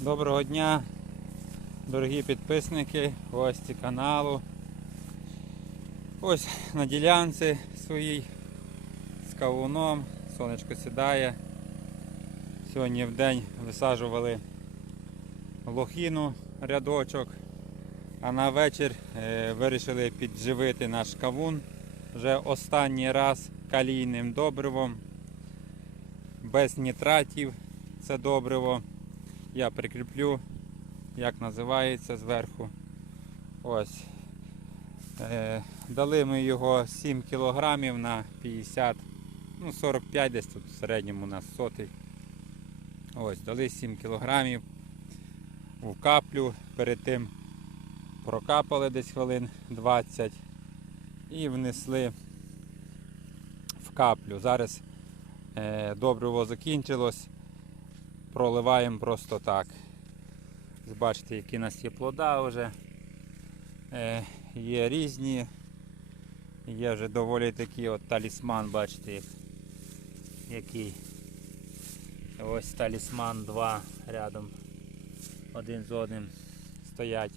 Доброго дня, дорогі підписники, гості каналу. Ось на ділянці своїй з кавуном, сонечко сідає. Сьогодні в день висаджували лохіну рядочок, а на вечір е, вирішили підживити наш кавун вже останній раз калійним добривом, без нітратів це добриво. Я прикріплю, як називається зверху. Ось. Е, дали ми його 7 кг на 50, ну 45 десь тут в середньому у нас сотий. Ось, дали 7 кг в каплю, перед тим прокапали десь хвилин 20 і внесли в каплю. Зараз е, добриво закінчилось проливаємо просто так. Бачите, які у нас є плода вже. Е, є різні. Є вже доволі такий от талісман, бачите, який. Ось талісман 2 рядом один з одним стоять.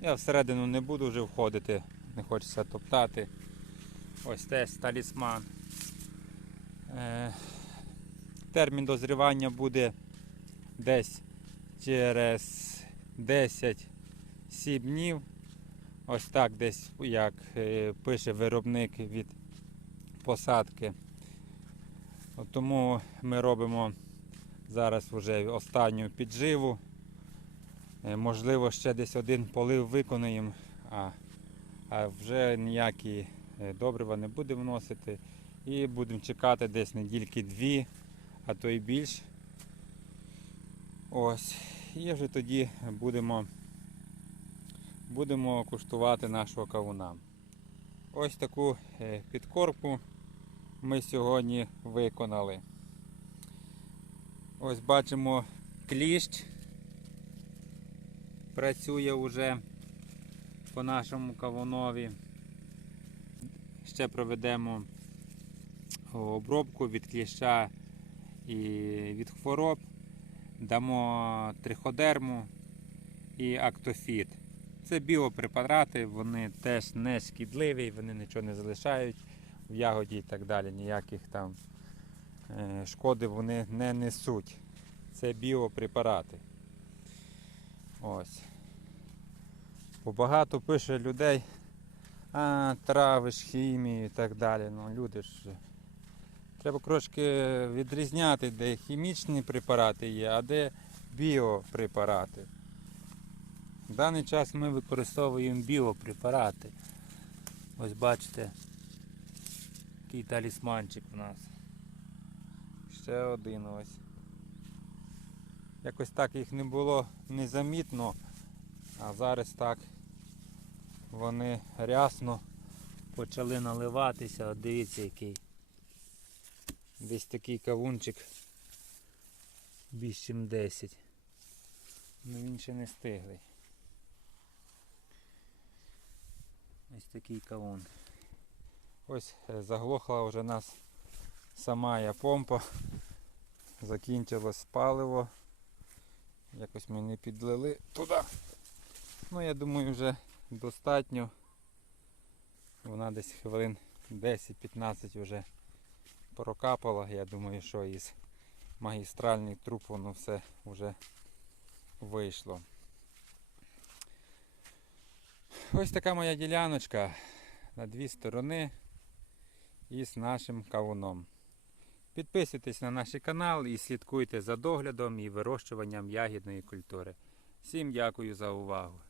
Я всередину не буду вже входити, не хочеться топтати. Ось теж талісман. Е, термін дозрівання буде десь через 10-7 днів. Ось так десь, як е, пише виробник від посадки. Тому ми робимо зараз вже останню підживу. Е, Можливо, ще десь один полив виконаємо, а, а вже ніякі е, добрива не будемо вносити. І будемо чекати десь недільки дві, а то й більше. Ось. І вже тоді будемо, будемо куштувати нашого кавуна. Ось таку е, підкорку ми сьогодні виконали. Ось бачимо кліщ. Працює вже по нашому кавунові. Ще проведемо обробку від кліща і від хвороб дамо триходерму і актофіт. Це біопрепарати, вони теж не шкідливі, вони нічого не залишають в ягоді і так далі. Ніяких там е, шкоди вони не несуть. Це біопрепарати. Ось. Бо багато пише людей, а трави ж хімію і так далі. Ну, люди ж Треба трошки відрізняти, де хімічні препарати є, а де біопрепарати. В даний час ми використовуємо біопрепарати. Ось бачите, який талісманчик у нас. Ще один ось. Якось так їх не було незамітно, а зараз так вони рясно почали наливатися. От дивіться який. Десь такий кавунчик більш ніж 10. Ну він ще не стиглий. Ось такий кавун. Ось е, заглохла вже нас сама я помпа. Закінчилось паливо. Якось ми не підлили туди. Ну я думаю вже достатньо. Вона десь хвилин 10-15 вже прокапало. Я думаю, що із магістральних труб воно все вже вийшло. Ось така моя діляночка на дві сторони із нашим кавуном. Підписуйтесь на наш канал і слідкуйте за доглядом і вирощуванням ягідної культури. Всім дякую за увагу!